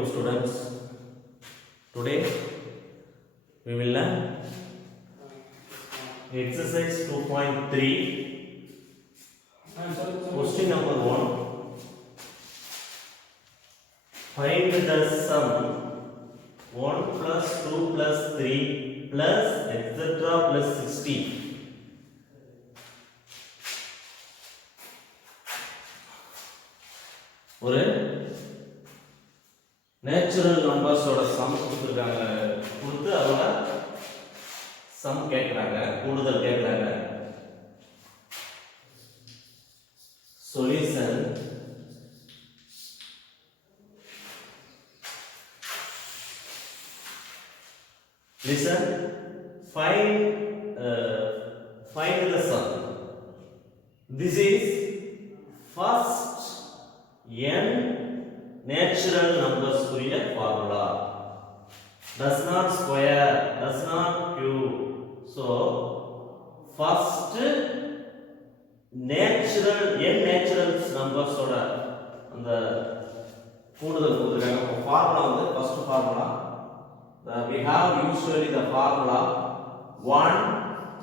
to students. Today we will learn exercise 2.3. Question number 1. Find the sum 1 plus 2 plus 3 plus etc. plus 60. ஒரு நேச்சுரல் நம்பர்ஸோட சம் கொடுத்துருக்காங்க, கொடுத்து அதோட சம் கேட்குறாங்க, கூடுதல் கேட்குறாங்க. Solution listen, find the sum. This is first n natural numbers குறிய formula. Does not square, does not cube. So first natural n natural numbers ஓட அந்த கூடுதல் கொடுத்திருக்காங்க. ஃபார்முலா வந்து first formula we have usually the formula 1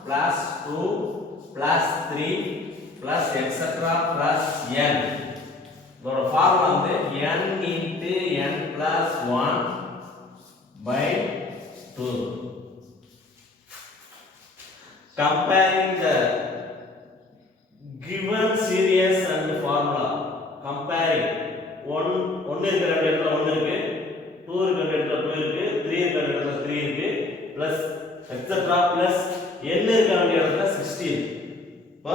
plus 2 plus 3 plus etc. plus n. இதோட ஃபார்முலா வந்து n into n plus 1 by 2. Comparing the given series and formula. Comparing 1 இருக்கிற இடத்துல 1 இருக்கு, 2 இருக்கிற இடத்துல 2 இருக்கு, 3 இருக்கிற இடத்துல 3 இருக்கு, plus etc. plus n இருக்கிற இடத்துல 60 இருக்கு. அப்ப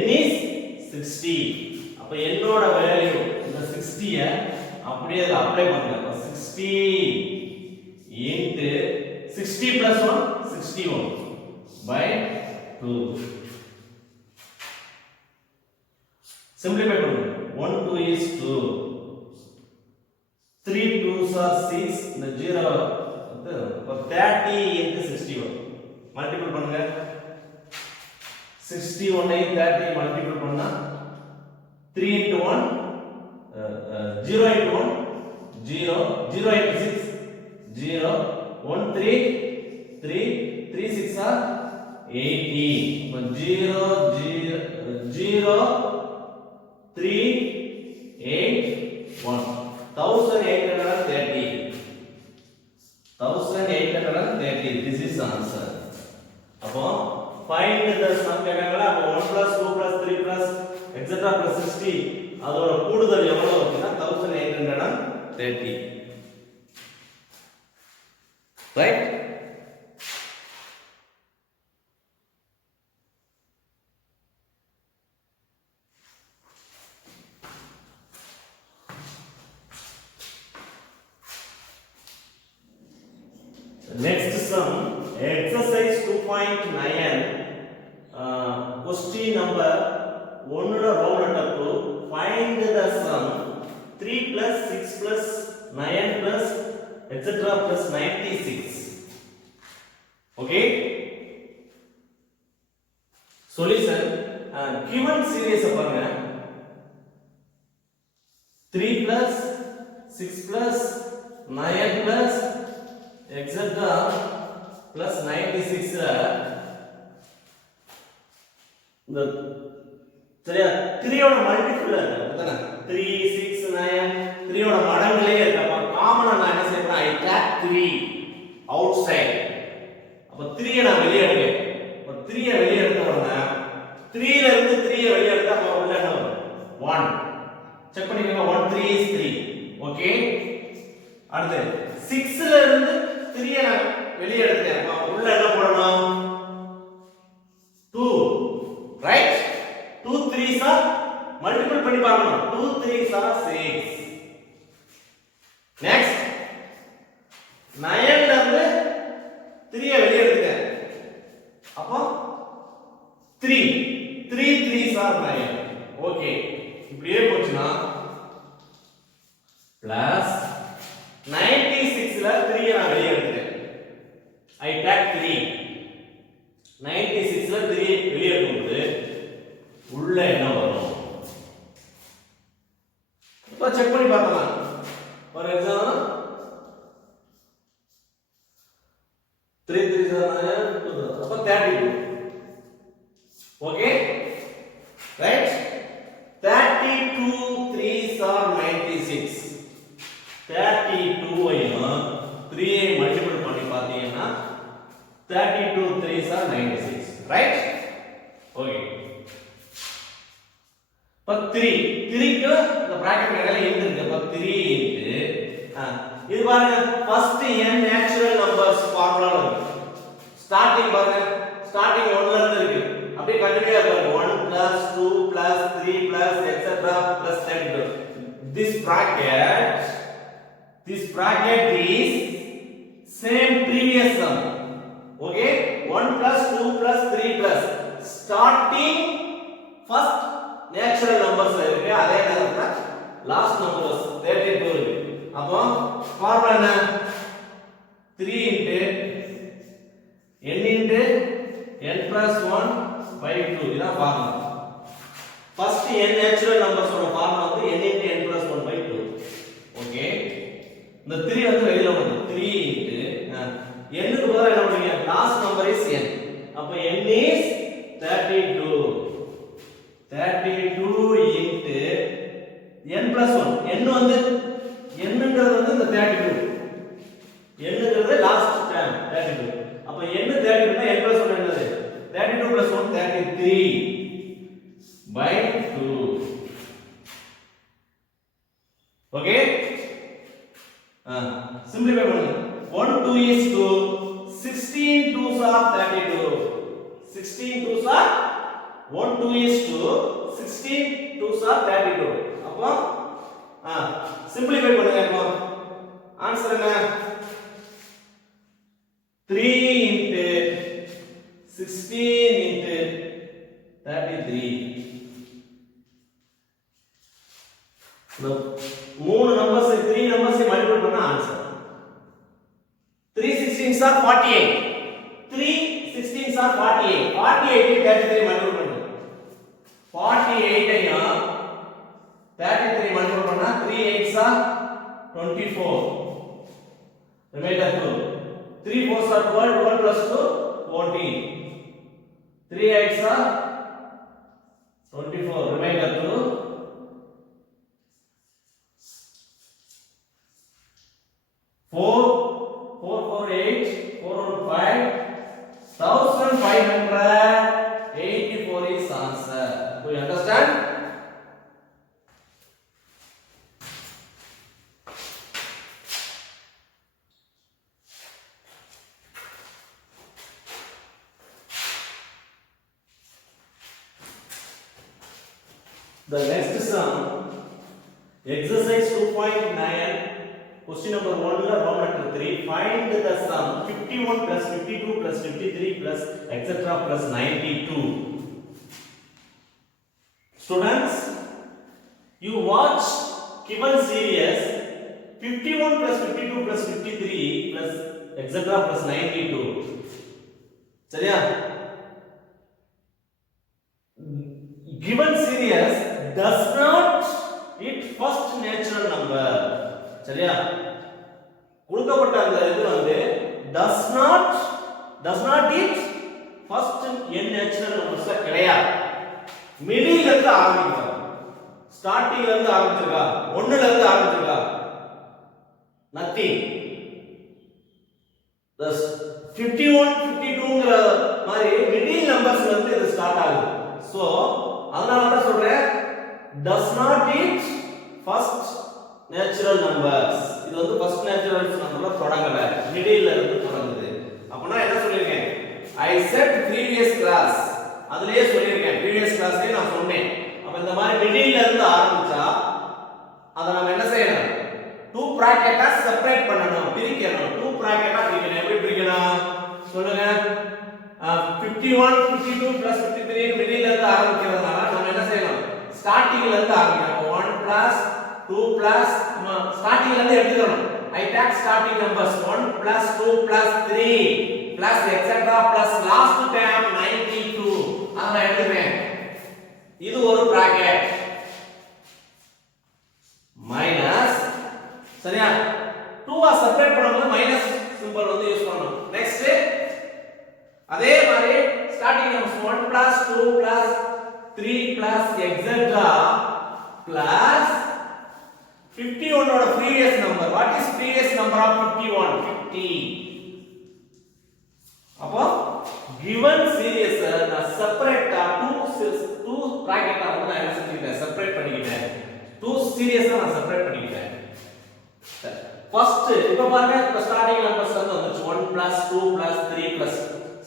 n is 60. அப்ப n ஓட வேல்யூ இந்த 60 ஐ அப்படியே அத அப்ளை பண்ணுங்க. அப்ப 60 into 60 plus 1 61 by 2. Simplify பண்ணுங்க. 1 2 is 2, 3 2s are 6, இந்த 0 வந்து 30 into 61 மல்டிபிள் பண்ணுங்க. 61 ஐ 30 மல்டிபிள் பண்ணா 3 into 1 0 into 1 0, 0 into 6 0, 1 3 3 3 6 are 80. 0 0 0 3 8 1 1830. 1830. This is answer. அப்போ find the sum கேக்குறாங்களா? அப்போ 1 plus 2 plus 3 plus etc. plus 60 அதோட கூடுதல் எவ்வளவு அப்படினா 1830. Right? Next sum, exercise 2.9, question number 1 row letter 2. Find the sum 3 plus 6 plus 9 plus etc. plus 96. Okay? Solution, given series பாருங்க. 3 plus 6 plus 9 plus etc. plus 96 இந்த 3 ஓட மல்டிபிள் அப்படிதானே? 3 6 9 3 ஓட மடங்களே இருக்கு. அப்ப காமனா நான் என்ன செய்யறேன்? I take 3 outside. அப்ப 3 ஐ நான் வெளிய எடுக்கிறேன். அப்ப 3 ஐ வெளிய எடுத்த உடனே 3 ல இருந்து 3 ஐ வெளிய எடுத்தா அப்ப உள்ள என்ன வரும்? 1. செக் பண்ணிக்கோங்க. 1 3 is 3. ஓகே? அடுத்து 6 ல இருந்து 3 ஐ நான் வெளிய எடுத்தேன். அப்ப உள்ள என்ன போடணும்? 2. ரைட்? 2 3s are மல்டிபிள் பண்ணி பார்க்கணும். 2 3s are 6. next 9 ல இருந்து 3 ஐ வெளிய எடுத்துட்டேன். அப்ப 3 3s are 9. ஓகே, இப்படியே போச்சுனா பிளஸ் 96 ல 3 ஐ நான் வெளிய எடுத்துட்டேன். I take 3. 96 ல 3 வெளிய எடுக்கும்போது உள்ள என்ன வரும்? இப்போ செக் பண்ணி பார்த்தலாம். ஃபார் எக்ஸாம்பிள் அப்ப 32. Okay, right? 32 3s are 96. 32 ஐயும் 3 ஐ மல்டிபிள் பண்ணி பாத்தீங்கன்னா 32 3s are 96, right? Okay. இப்ப 3 க்கு இந்த பிராக்கெட் இடையில எண்ட் இருக்கு. அப்ப 3 இன்டு இது பாருங்க first n natural numbers formula இருக்கு. ஸ்டார்டிங் பாருங்க, ஸ்டார்டிங் 1 ல இருந்து இருக்கு. அப்படியே கண்டினியூ பாருங்க 1 plus 2 plus 3 plus etc plus 32. This bracket is same previous sum. Okay, 1 plus 2 plus 3 plus starting first natural numbers இருக்கு. அதே நேரத்துல last numbers 32 இருக்கு. அப்போ ஃபார்முலா என்ன? 3 into n into n plus 1 by 2 இதான் formula. First n natural numbers ஓட ஃபார்முலா வந்து n into n plus 1 by 2. ஓகே, இந்த 3 வந்து வெளியில வருது. 3 into n க்கு பதிலா என்ன பண்ணுவீங்க? Last number is n. அப்ப n is 32. 32 into n plus 1. n வந்து n-ங்கிறது வந்து இந்த 32. n-ங்கிறது லாஸ்ட் டேர்ம் 32. அப்ப n 32 னா n plus 1 என்னது? 32 plus 1 33 by 2. ஓகே, சிம்பிளிஃபை பண்ணுங்க. 1 2 is 2. 16 2s are 32. 16 2s are 1 2 is 2. 16 2s are 32. அப்போ சிம்பிளிஃபை பண்ணுங்க. இப்போ ஆன்சர் என்ன? 3 into 16 into 33. இந்த மூணு நம்பர்ஸ் 3 நம்பர்ஸ் மல்டிபிள் பண்ணா ஆன்சர் 3 16s are 48. 3 16s are 48. 48 க்கு 33 மல்டிபிள் பண்ணுங்க. 48 ஐயும் 33 மல்டிபிள் பண்ணா 3 8s are 24. ரிமைண்டர் 2. 3 4s are 12. 12 plus 2 14. 3 8s are 24. Remainder 2. 4 4 4 8 4 1 5 1584 is answer. Do you understand? The next sum, exercise 2.9, question number 1 la row number 3. Find the sum 51 plus 52 plus 53 plus etc plus 92. Students, you watch given series 51 plus 52 plus 53 plus etc plus 92. சரியா? Given series does not it first natural number. சரியா? கொடுக்கப்பட்ட அந்த இது வந்து does not it first n natural numbers கிடையாது. மிடில்ல இருந்து ஆரம்பிக்குது. ஸ்டார்டிங்ல இருந்து ஆரம்பிச்சிருக்கா? 1 ல இருந்து ஆரம்பிச்சிருக்கா? nothing. the 51 52ங்கற மாதிரி மிடில் நம்பர்ஸ்ல இருந்து இது ஸ்டார்ட் ஆகுது. சோ அதனால தான் சொல்றேன் does not it first natural numbers. இது வந்து first natural numberல தொடங்கல, மிடில்ல இருந்து தொடங்குது. அப்பனா என்ன சொல்லிருக்கேன்? I said previous class. அதுலயே சொல்லிருக்கேன், previous classலயே நான் சொன்னேன். அப்ப இந்த மாதிரி மிடில்ல இருந்து ஆரம்பிச்சா அத நாம என்ன செய்யணும்? 2 bracketா செப்பரேட் பண்ணனும், பிரிக்கணும். 2 bracketா பிரிக்கணும். எப்படி பிரிக்கணும் சொல்லுங்க? 51 52 plus 53 மிடில்ல இருந்து ஆரம்பிக்கிறதுனால நாம என்ன செய்யணும்? ஸ்டார்டிங்ல இருந்து ஆரம்பிக்கணும். 1 plus 2 plus ஸ்டார்டிங்ல இருந்து எடுத்துக்கணும். I take starting numbers 1 plus 2 plus 3 plus etc plus last term 92. அத நான் எடுத்துக்கிறேன். இது ஒரு bracket minus. சரியா? 2 ஆ செப்பரேட் பண்ணும்போது மைனஸ் சிம்பல் வந்து யூஸ் பண்ணனும். நெக்ஸ்ட் அதே மாதிரி ஸ்டார்டிங் நம்பர்ஸ் 1 plus 2 plus 3 plus etc plus 51 ஓட previous number. What is previous number of 51? 50. அப்போ given series நான் separate two bracket வந்து நான் என்ன செஞ்சிட்டேன் செப்பரேட் பண்ணிட்டேன். two series நான் செப்பரேட் பண்ணிட்டேன். ஃபர்ஸ்ட் இப்போ பாருங்க இப்போ ஸ்டார்டிங் நம்பர்ஸ் வந்துச்சு 1 plus 2 plus 3 plus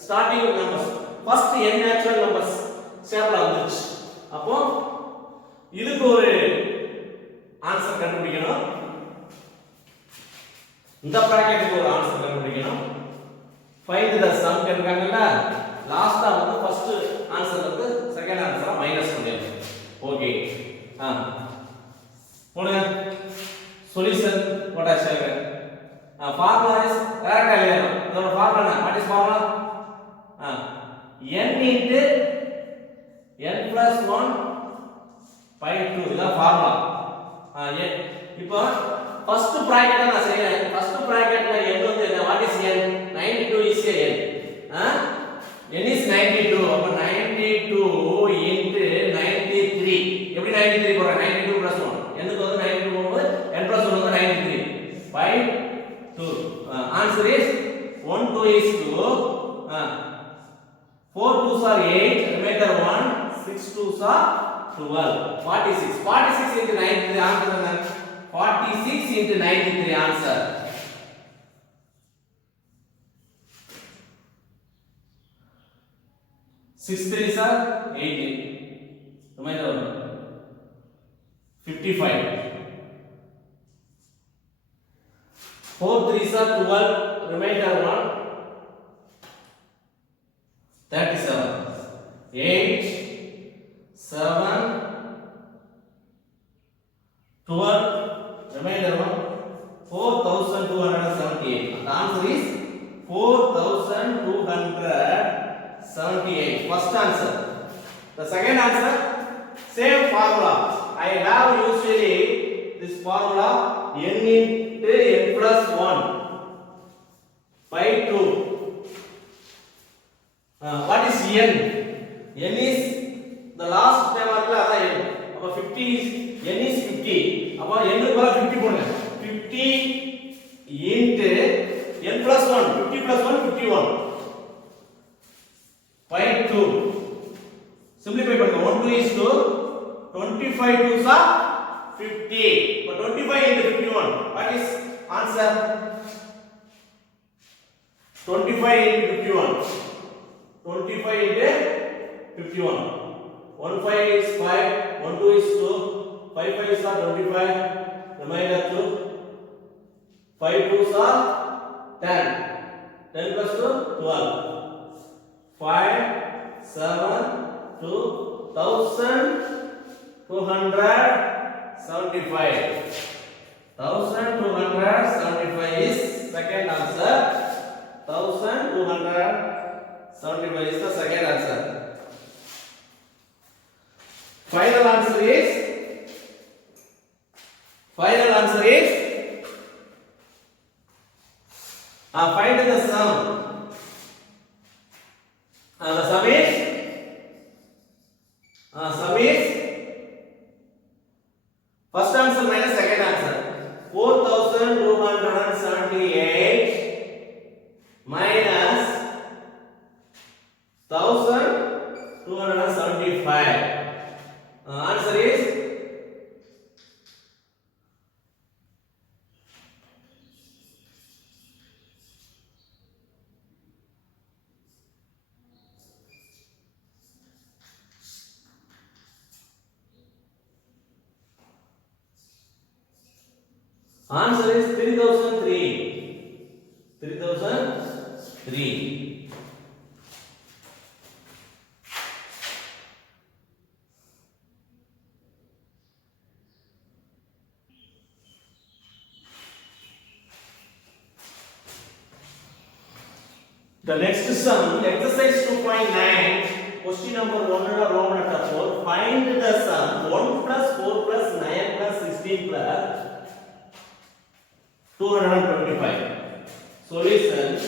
starting numbers first n natural numbers ஷேப்ல வந்துச்சு. அப்போ இதுக்கு ஒரு ஆன்சர் கண்டுபிடிக்கணும். இந்த பிராக்கெட்டுக்கு ஒரு ஆன்சர் கண்டுபிடிக்கணும். ஃபைண்ட் தி சம் கேட்காங்கல்ல லாஸ்டா வந்து ஃபர்ஸ்ட் ஆன்சர் வந்து செகண்ட் ஆன்சரா மைனஸ் பண்ணிடலாம். ஓகே போடுங்க solution what I shall formula is correct எழுதணும். இதோட ஃபார்முலா என்ன? what is formula? n into n plus 1 by 2 இதான் ஃபார்முலா. இப்போ ஃபர்ஸ்ட் பிராக்கெட் நான் செய்றேன். ஃபர்ஸ்ட் பிராக்கெட்ல n வந்து என்ன? what is n? 92 is a n. n is 92. அப்ப 92 into 93. எப்படி 93 போறேன்? 92 plus 1. n க்கு வந்து 92 போகும்போது n plus 1 வந்து 93 by 2. Answer is 1 2 is 2. 4 2s are 8. Remainder 1. 6 2s are 12. 46. 46 into 93 answer என்ன? 46 into 93 answer. 6 3s are 18. Remainder 55. 4 3s are 12. Remainder 1. 37. 8 7 12. Remainder 1. 4278. The answer is 4278. First answer. The second answer, same formula. I have usually this formula n into n plus 1 by 2. What is n? n is the last term ஆகல அதான் n. அப்ப 50 is n is 50. அப்ப n க்கு பதிலா 50 போடுங்க. 50 into n plus 1. 50 plus 1 51 by 2. Simplify பண்ணுங்க. 1 2 is 2. 25 2s are 50. But 25 into 51. What is answer? 25 into 51. 25 into 51. 1 5 is 5. 1 2 is 2. 5 5s are 25. Remainder 2. 5 2s are 10. 10 plus 2 12. 5 7 2 1275. 1275 is second answer. 1275 is the second answer. Final answer is find the sum. The sum is first answer minus second answer. 4278 minus 1275. Answer is answer is 3003. 3003. The next sum, exercise 2.9, question number 1 Roman letter 4. Find the sum 1 plus 4 plus 9 plus 16 plus 225. Solution.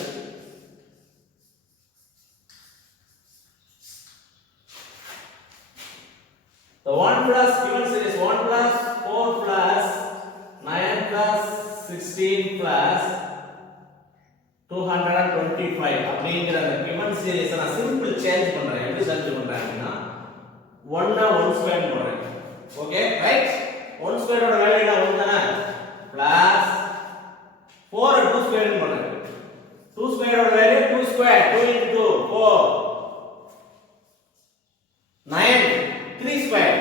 225 அப்படிங்கற அந்த given series நான் simple change பண்றேன். எப்படி சேஞ்ச் பண்றேன்னா 1 1 ஸ்கொயர் போடுறேன். Okay right. 1 ஸ்கொயரோட வேல்யூ என்ன வருதுனா பிளஸ் 4 2 ஸ்கொயர் போடுறேன். 2 ஸ்கொயரோட value 2 square 2 into 2 4 9 3 square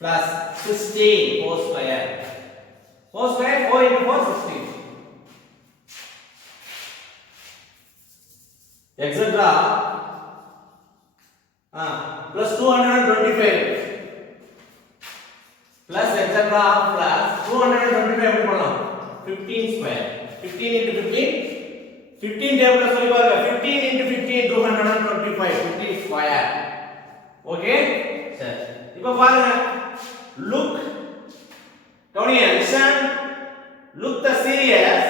plus 16 4 square 4 square 4 into 4 16 etc plus 225 plus etc plus 225 எப்படி பண்ணலாம் 15 square 15 into 15 15 டேபிள்ல சொல்லி பாருங்க 15 into 15 225 15 square ஓகே சரி இப்போ பாருங்க look down here listen look the series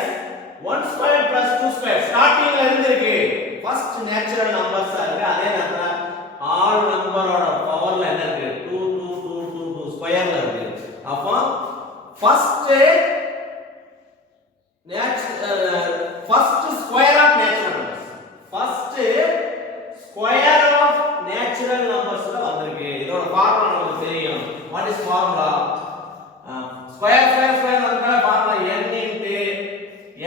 1 square plus 2 square starting ல இருந்து இருக்கு first natural numbers இருக்கு அதே நேரத்துல all number ஓட பவர்ல என்ன இருக்கு 2 2 2 2 2 ஸ்கொயர்ல இருக்கு அப்ப first square of natural numbers first square of natural numbers ல வந்திருக்கு இதோட ஃபார்முலா நமக்கு தெரியும் what is formula square அதனால formula n into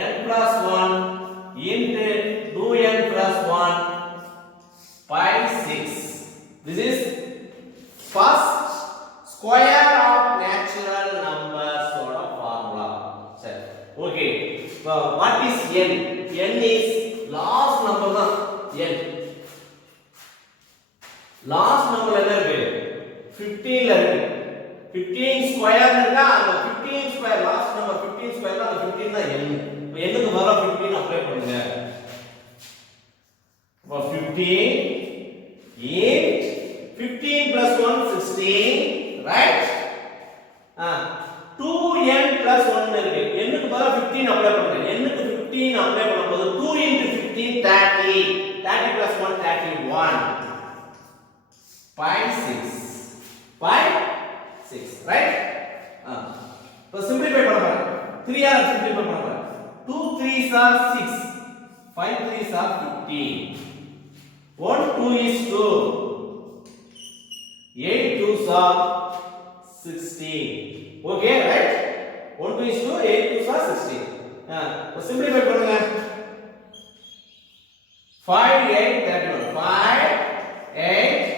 n plus 1 into 2n plus 1 by 6 this is first square of natural numbers ஓட ஃபார்முலா சரி okay what is n n is last number தான் n last number என்ன இருக்கு 15 ல இருக்கு 15 ஸ்கொயர் இருக்கா அந்த 15 ஸ்கொயர் லாஸ்ட் நம்பர் 15 ஸ்கொயர்ல அந்த 15 தான் n இப்போ n க்கு பதிலா 15 அப்ளை பண்ணுங்க இப்போ 15 8 15 plus 1 16 right 2n plus 1 இருக்கு n க்கு பதிலா 15 அப்ளை பண்ணுங்க n க்கு 15 அப்ளை பண்ணும்போது 2 into 15 30 30 plus 1 31 by 6 by 6 right இப்போ சிம்பிளிஃபை பண்ண போறேன் 3 ஆல சிம்பிளிஃபை பண்ண போறேன் 2 3s are 6 5 3s are 15 1 2 is 2 8 2s are 16 okay right 1 2 is 2 8 2s are 16 இப்போ சிம்பிளிஃபை பண்ணுங்க 5 8 31 5 8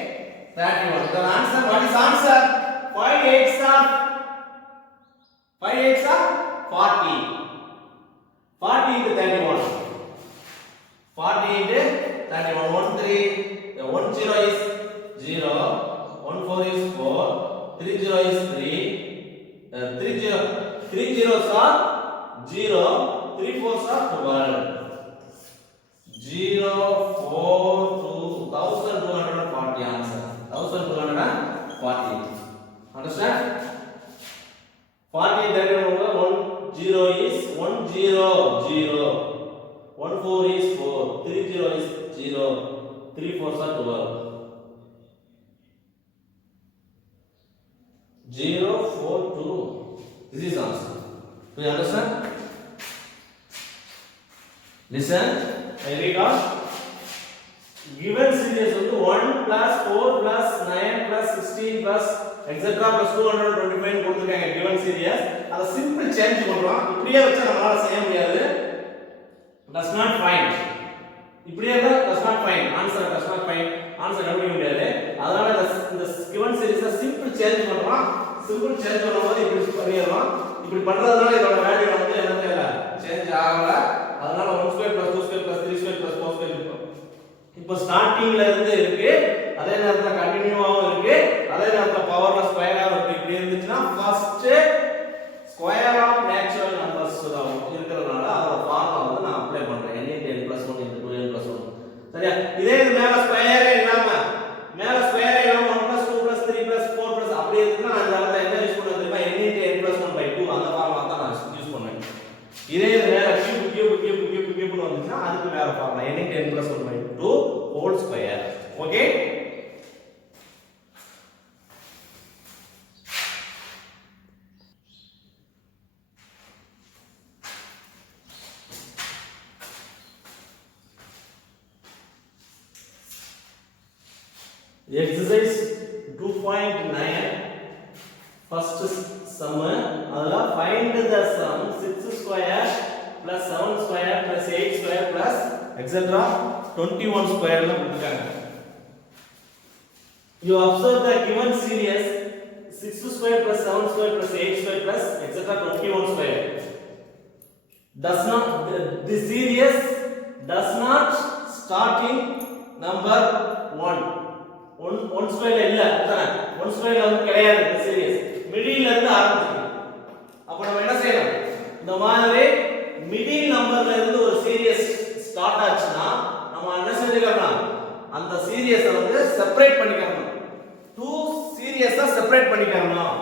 31 the answer what is answer 5 8s are 40 40 into 31 40 into 31 1 3 1 0 is 0 1 4 is 4 3 0 is 3 3 zeros are 0 3 4s are 12 0 4 2 1240 answer 1240 understand 40 that over 1 0 is 1 0 0 1 4 is 4 3 0 is 0 3 4s are 12 0 4 2 this is answer do you understand listen I read on given series வந்து 1 plus 4 plus 9 plus 16 plus etc plus 225 கொடுத்திருக்காங்க given series அத simple change பண்றோம் இப்படியே வச்சா நம்மளால செய்ய முடியாது does not find இப்படியே தான் does not find answer does not find answer கண்டுபிடிக்க முடியாது அதனால இந்த given series சிம்பிள் சேஞ்ச் பண்றோம் சிம்பிள் சேஞ்ச் பண்ணும்போது இப்படி பண்ணிரலாம் இப்படி பண்றதுனால இதோட வேல்யூ வந்து என்ன தெரியல சேஞ்ச் ஆகல அதனால 1 square plus 2 square plus 3 square plus 4 ஸ்கொயர் இப்போ ஸ்டார்டிங்ல இருந்து இருக்கு அதே நேரத்துல கண்டினியூவாவும் இருக்கு அதே நேரத்துல பவர்ல ஸ்கொயராவும் இருக்கு இப்படி இருந்துச்சுன்னா first square of natural numbers இருக்குறதுனால அதோட ஃபார்முலா வந்து நான் அப்ளை பண்றேன் n * n + 1 * 2n + 1 சரியா இதே இது மேல ஸ்கொயரே இல்லாம 1 + 2 + 3 + 4 அப்படி இருக்குன்னா அந்த இடத்துல என்ன யூஸ் பண்ண தெரியுமா n * n + 1/2 அந்த ஃபார்முலா தான் நான் யூஸ் பண்ணுவேன் இதே இது மேல கியூப் வந்துச்சுன்னா அதுக்கு வேற ஃபார்முலா n * n + 1/2 whole square okay exercise 2.9 first sum adala find the sum 6 square plus 7 square plus 8 square plus etc 21 square la கொடுத்திருக்காங்க. You observe the given series 6 square plus 7 square plus 8 square plus etc 21 square does not the series does not starting number 1 square ல இல்ல அதானே 1 square ல வந்து கிடையாது இந்த சீரிஸ் மிடில்ல இருந்து ஆரம்பிக்குது. அப்ப நம்ம என்ன செய்யணும், இந்த மாதிரி மிடில் நம்பர்ல இருந்து ஒரு சீரிஸ் ஸ்டார்ட் ஆச்சுன்னா நம்ம என்ன செஞ்சுக்கணும், அந்த சீரியஸை வந்து செப்பரேட் பண்ணிக்கணும். 2 சீரியஸை செப்பரேட் பண்ணிக்கணும்.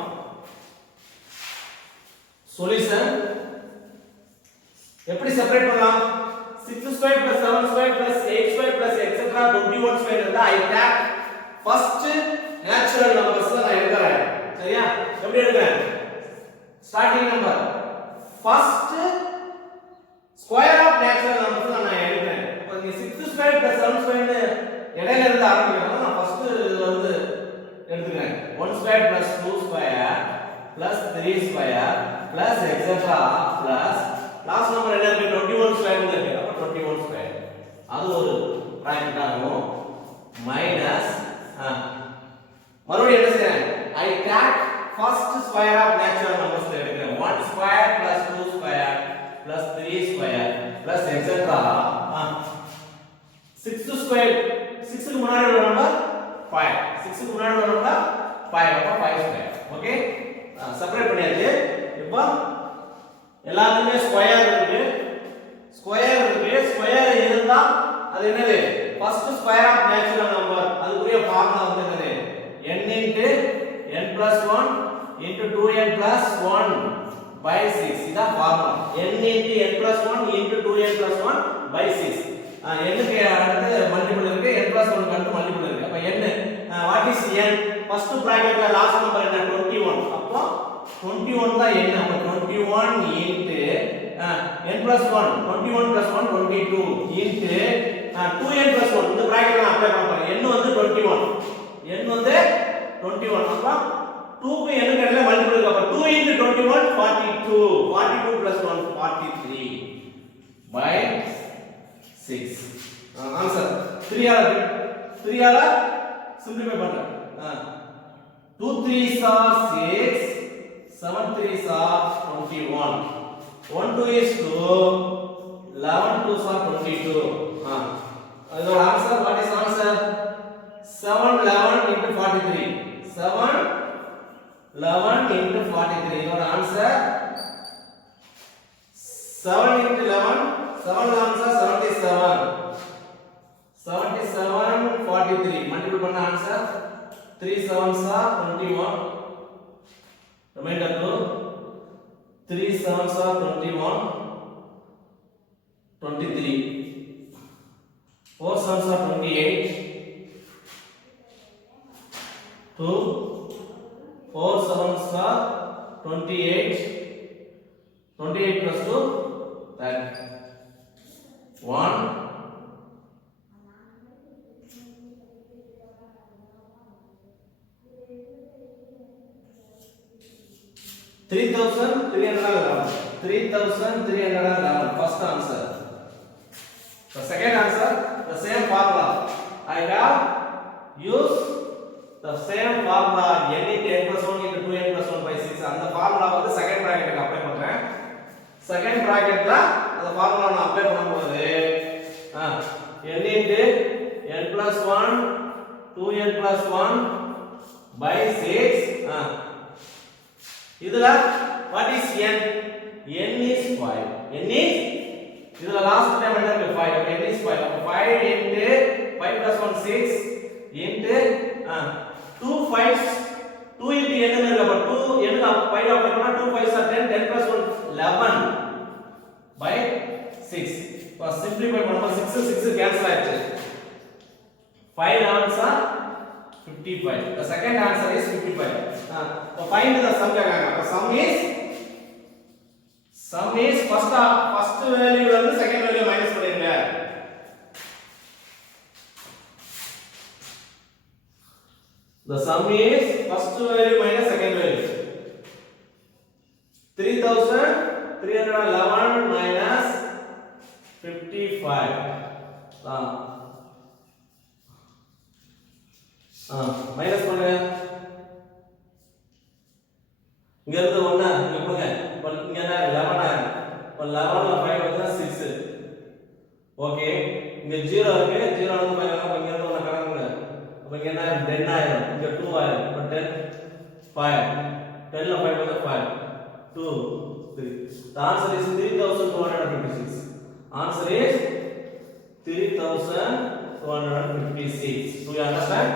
சொல்யூஷன் எப்படி செப்பரேட் பண்ணலாம்? 6 square plus 7 square plus 8 square plus etc 21 square இருந்தா I take first natural numbers நான் எடுக்கறேன். சரியா? எப்படி எடுக்கறேன்? starting number first square of natural numbers நான் எடுக்கிறேன். அப்ப நீங்க 6 square plus 7 square இடையில இருந்து ஆரம்பிக்கணும். நான் ஃபர்ஸ்ட் இதுல வந்து எடுத்துக்கிறேன். 1 square plus 2 square plus 3 square plus etc plus last number என்ன இருக்கு 21 ஸ்கொயர் இருக்கு. அப்ப 21 ஸ்கொயர் அது ஒரு பிராக்கெட் ஆகும் மைனஸ் மறுபடியும் என்ன செய்றேன் I take first square of natural numbers எடுக்கிறேன். 1 square plus 2 square plus 3 square plus etc 6 square 6 க்கு முன்னாடி உள்ள நம்பர் 5 6 க்கு முன்னாடி உள்ள நம்பர் 5 அப்ப 5 ஸ்கொயர். ஓகே செப்பரேட் பண்ணியாச்சு. இப்போ எல்லாத்துலயே ஸ்கொயர் இருக்கு. ஸ்கொயர் இருந்தா அது என்னது first square of natural number. அதுக்குரிய ஃபார்முலா வந்து என்னது n into n plus 1 into 2n plus 1 by 6 இத formula. n into n plus 1 into 2n plus 1 by 6 n க்கு அடுத்து மல்டிபிள் இருக்கு, n plus 1 க்கு அடுத்து மல்டிபிள் இருக்கு. அப்ப n what is n first பிராக்கெட்ல லாஸ்ட் நம்பர் என்ன 21. அப்போ 21 தான் n. அப்ப 21 into n plus 1 21 plus 1 22 into 2n plus 1 இந்த பிராக்கெட்ல நான் அப்ளை பண்ண போறேன். n வந்து 21 n வந்து 21 அப்ப 2 க்கு n க்கு இடையில மல்டிபிள் இருக்கு. அப்ப 2 into 21 42 42 plus 1 43 by 6 ஆன்சர் 3 ஆல சிம்பிளிஃபை பண்றேன். 2 3s are 6 7 3s are 21 1 2 is 2 11 2s are 22 இதோட ஆன்சர் what is answer 7 11 into 43 7 11 into 43 இதோட ஆன்சர் 7 into 11 7 ஆன்சர் 77 77 43 மல்டிபிள் பண்ண ஆன்சர் 3 7s are 21 remainder 2 3 7s are 21 23 4 7s are 28 2 4 7s are 28 28 plus 2 that 1 3,311 first answer. The second answer the same formula. I have used the same formula n into n plus 1 into 2n plus 1 by 6 அந்த formula வந்து செகண்ட் பிராக்கெட்க்கு அப்ளை பண்றேன். செகண்ட் பிராக்கெட்ல அந்த formula நான் அப்ளை பண்ணும்போது n into n plus 1 2n plus 1 by 6 இதுல what is n is 5 n is இதுல லாஸ்ட் டைம் என்ன இருக்கு 5 n is 5 அப்ப 5 into 5 plus 1 6 into 2 5s 2 into n ன்னு இருக்கு. அப்ப 2 n க்கு 5 அப்ளை பண்ணா 2 5s are 10 10 plus 1 11 by 6 இப்ப சிம்பிளிஃபை பண்ணும்போது 6 6 கேன்சல் ஆயிடுச்சு. 5 11s are 55. The second answer is 55. So find the sum கேக்குறாங்க. அப்ப sum is first value ல இருந்து second value மைனஸ் பண்ணிருங்க. The sum is first value minus second value. 3311 minus 55. மைனஸ் பண்ணுங்க. இங்க இருந்து 1 இங்க கொடுங்க. இங்க என்ன 11. அப்ப 11ல 5 வந்தா 6. ஓகே. இங்க 0 இருக்கு. 0 ல இருந்து 5 வந்தா இங்க இருந்து 1 கணக்குங்க. அப்ப இங்க என்ன 10 ஆயிடும். இங்க 2 ஆயிடும். அப்ப 10 5. 10 ல 5 வந்தா 5 2 3. The answer is 3256. Answer is 3256. Do you understand?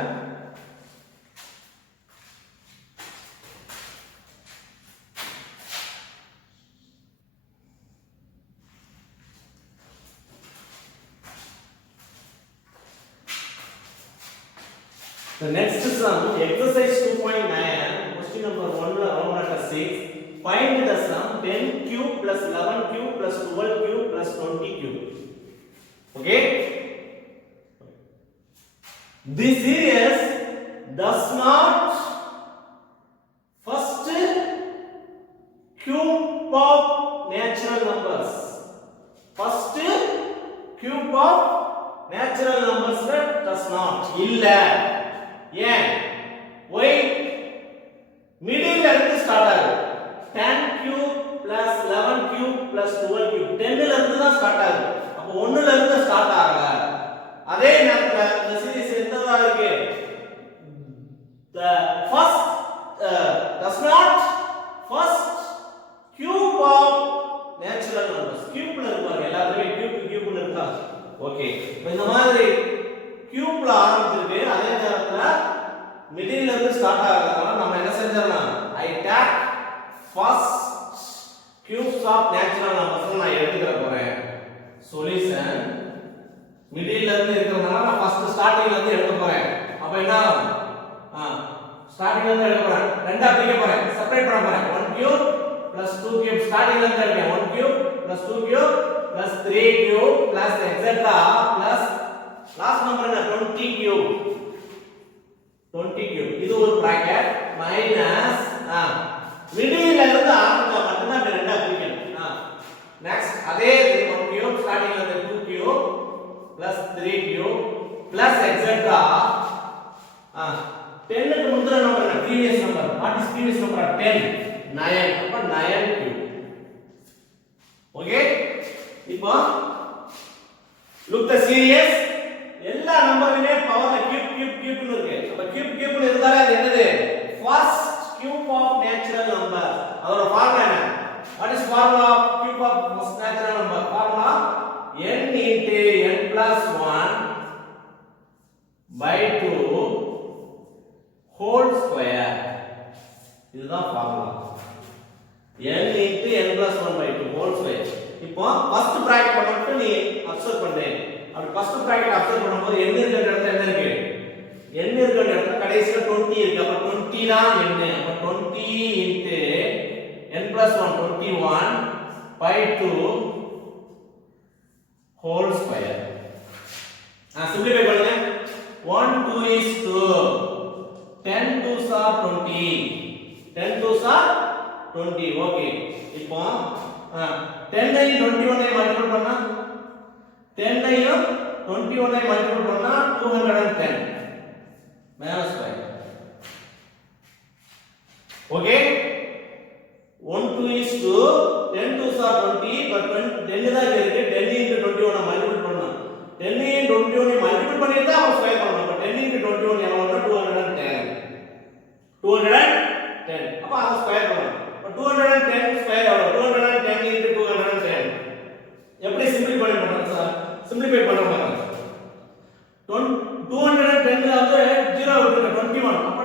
The next sum, exercise 2.9, question number 1, round number 6. Find the sum 10 cube plus 11 cube plus 12 cube plus 20 cube. Okay? This series does not first cube of natural numbers. First cube of natural numbers does not. Illa. ஏன் y middle ல இருந்து ஸ்டார்ட் ஆகுது 10 cube plus 11 cube plus 12 கியூப் 10 ல இருந்து தான் ஸ்டார்ட் ஆகுது அப்ப 1 ல இருந்து ஸ்டார்ட் ஆகல அதே நேரத்துல இந்த சீரிஸ் என்னவா இருக்கு the first does not first cube of natural numbers cube ல இருப்பாங்க எல்லாரும் cube ல இருக்கா ஓகே இந்த மாதிரி கியூப்ல ஆரம்பிச்சிருக்கு அதே நேரத்துல மிடில்ல இருந்து ஸ்டார்ட் ஆகுறதுனால நம்ம என்ன செஞ்சோம்னா I take first cubes of natural numbers நான் எடுத்துக்க போறேன் சொல்யூஷன் மிடில்ல இருந்து இருக்குறதுனால நான் ஃபர்ஸ்ட் ஸ்டார்டிங்ல இருந்து எடுக்க போறேன் அப்ப என்ன ஸ்டார்டிங்ல இருந்து எடுக்க போறேன் ரெண்டா பிரிக்க போறேன் செப்பரேட் பண்ண போறேன் 1 கியூப் plus 2 கியூப் ஸ்டார்டிங்ல இருந்து எடுக்கிறேன் 1 cube plus 2 cube plus 3 cube plus etc plus last number என்ன 20 cube 20 cube இது ஒரு bracket minus மிடில்ல இருந்து ஆரம்பிச்சா மட்டும் தான் ரெண்டா பிரிக்கணும் நெக்ஸ்ட் அதே 1 cube ஸ்டார்டிங்ல இருந்து 2 cube plus 3 cube plus etc 10 க்கு முந்தின நம்பர் என்ன previous number what is previous number 10 9 அப்ப 9 cube ஓகே இப்போ look the series எல்லா நம்பருமே பவர்ல கியூப்னு இருக்கு அப்ப கியூப்னு இருந்தாலே அது என்னது first cube of natural number அதோட ஃபார்முலா என்ன what is formula of cube of natural number formula n into n plus 1 by 2 whole square இதுதான் formula n into n plus 1 by 2 whole square இப்போ ஃபர்ஸ்ட் பிராக்கெட் மட்டும் நீ அப்சர்வ் பண்ணு அப்ப ஃபர்ஸ்ட் பிராக்கெட் அப்சர்வ் பண்ணும்போது n இருக்கிற இடத்துல என்ன இருக்கு n இருக்கிற இடத்துல கடைசில 20 இருக்கு அப்ப 20 தான் n அப்ப 20 into n plus 1 21 by 2 whole square simplify பண்ணுங்க 1 2 is 2 10 2s are 20 10 2s are 20 ஓகே இப்போ 10 ஐ 21 ஐ மல்டிப்ளை பண்ணா 10 ஐயும் 21 ஐ மல்டிப்ளை பண்ணா 210 minus 5 okay 1 2 is 2 10 2s are 20 but 10 தான் இருக்கு 10 into 21 ஐ மல்டிப்ளை பண்ணா 10 into 21 ஐ மல்டிப்ளை பண்ணிட்டா அப்ப ஸ்கொயர் பண்ணனும் அப்ப 10 into 21 எவ்வளவுனா 210 அப்ப அத ஸ்கொயர் பண்ணனும் அப்ப 210 ஸ்கொயர் எவ்வளவு 210 into 210 எப்படி சிம்பிளிஃபை பண்றது சார் சிம்பிளிஃபை பண்றோம் 210 ல வந்து 0 விட்டுங்க 21 அப்ப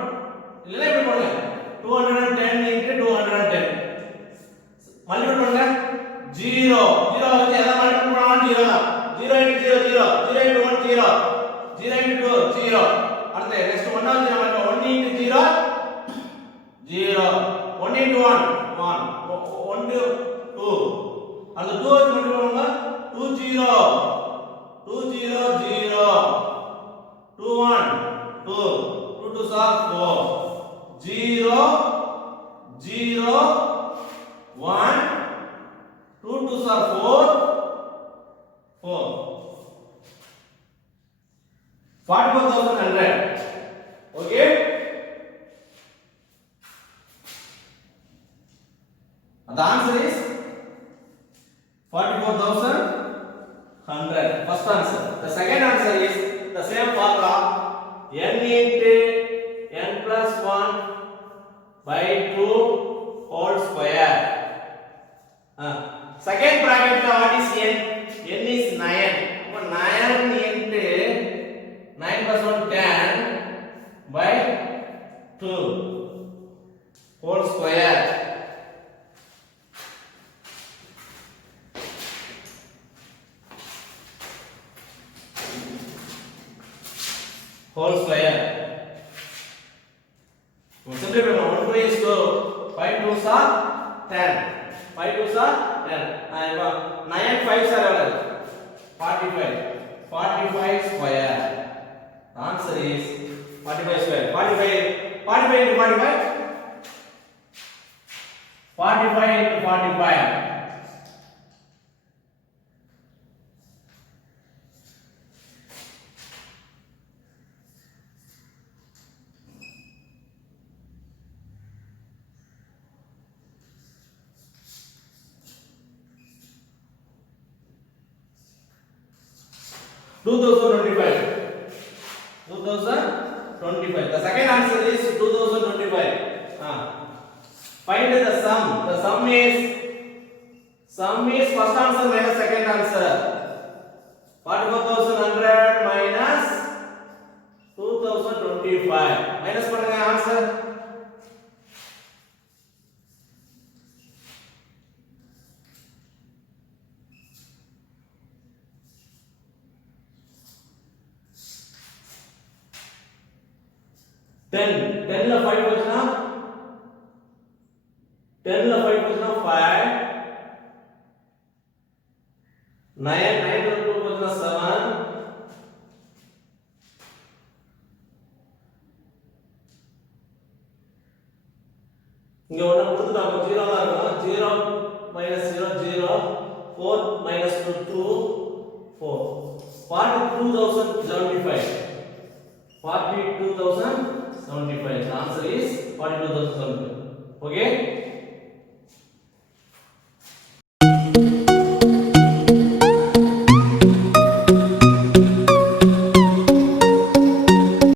இல்ல எப்படி போடுங்க 210 into 210 மல்டிப்ளை பண்ணுங்க 0 வச்சு எதை மல்டிப்ளை பண்ணலாம் 0 தான் 0 into 0 0 into 1 0 0 into 2 0 அடுத்து நெக்ஸ்ட் 1 வச்சு நம்ம 1 into 0 0 1 into 1 1 1 2 அந்த 2 வச்சு மல்டிப்ளை பண்ணுங்க 2 0 2 0 0 2 1 2 2 2 twos are 4. 0, 0, 1. 2 twos are 4. 4. 44,100. Okay? And the answer is 44,100. First answer. The second answer is the same formula. N into n plus 1 by 2 whole square. Second bracket what is n? N is 9. 9 into 9 plus 1 10 by 2 whole square. Whole square. Simplify 1 2 is 2. 5 2s are 10. 5 2s are 10. And 9 5s are 45. 45 square. The answer is 45 square. 45 into 45. 45 into 45. 2025. 2025. The second answer is 2025. Find the sum. The sum is first answer minus second answer. 44,100 minus 2025. Minus பண்ணுங்க answer. Ten la 5 बचना 10 la 5 बचना 5 9 la 2 बचना 7 இங்க ஒண்ணு கொடுத்துட்டாங்க 0 தான் இருக்கும் 0 minus 0 0 4 minus 2 2 4 42,075 42,075. The answer is 42,075. Okay.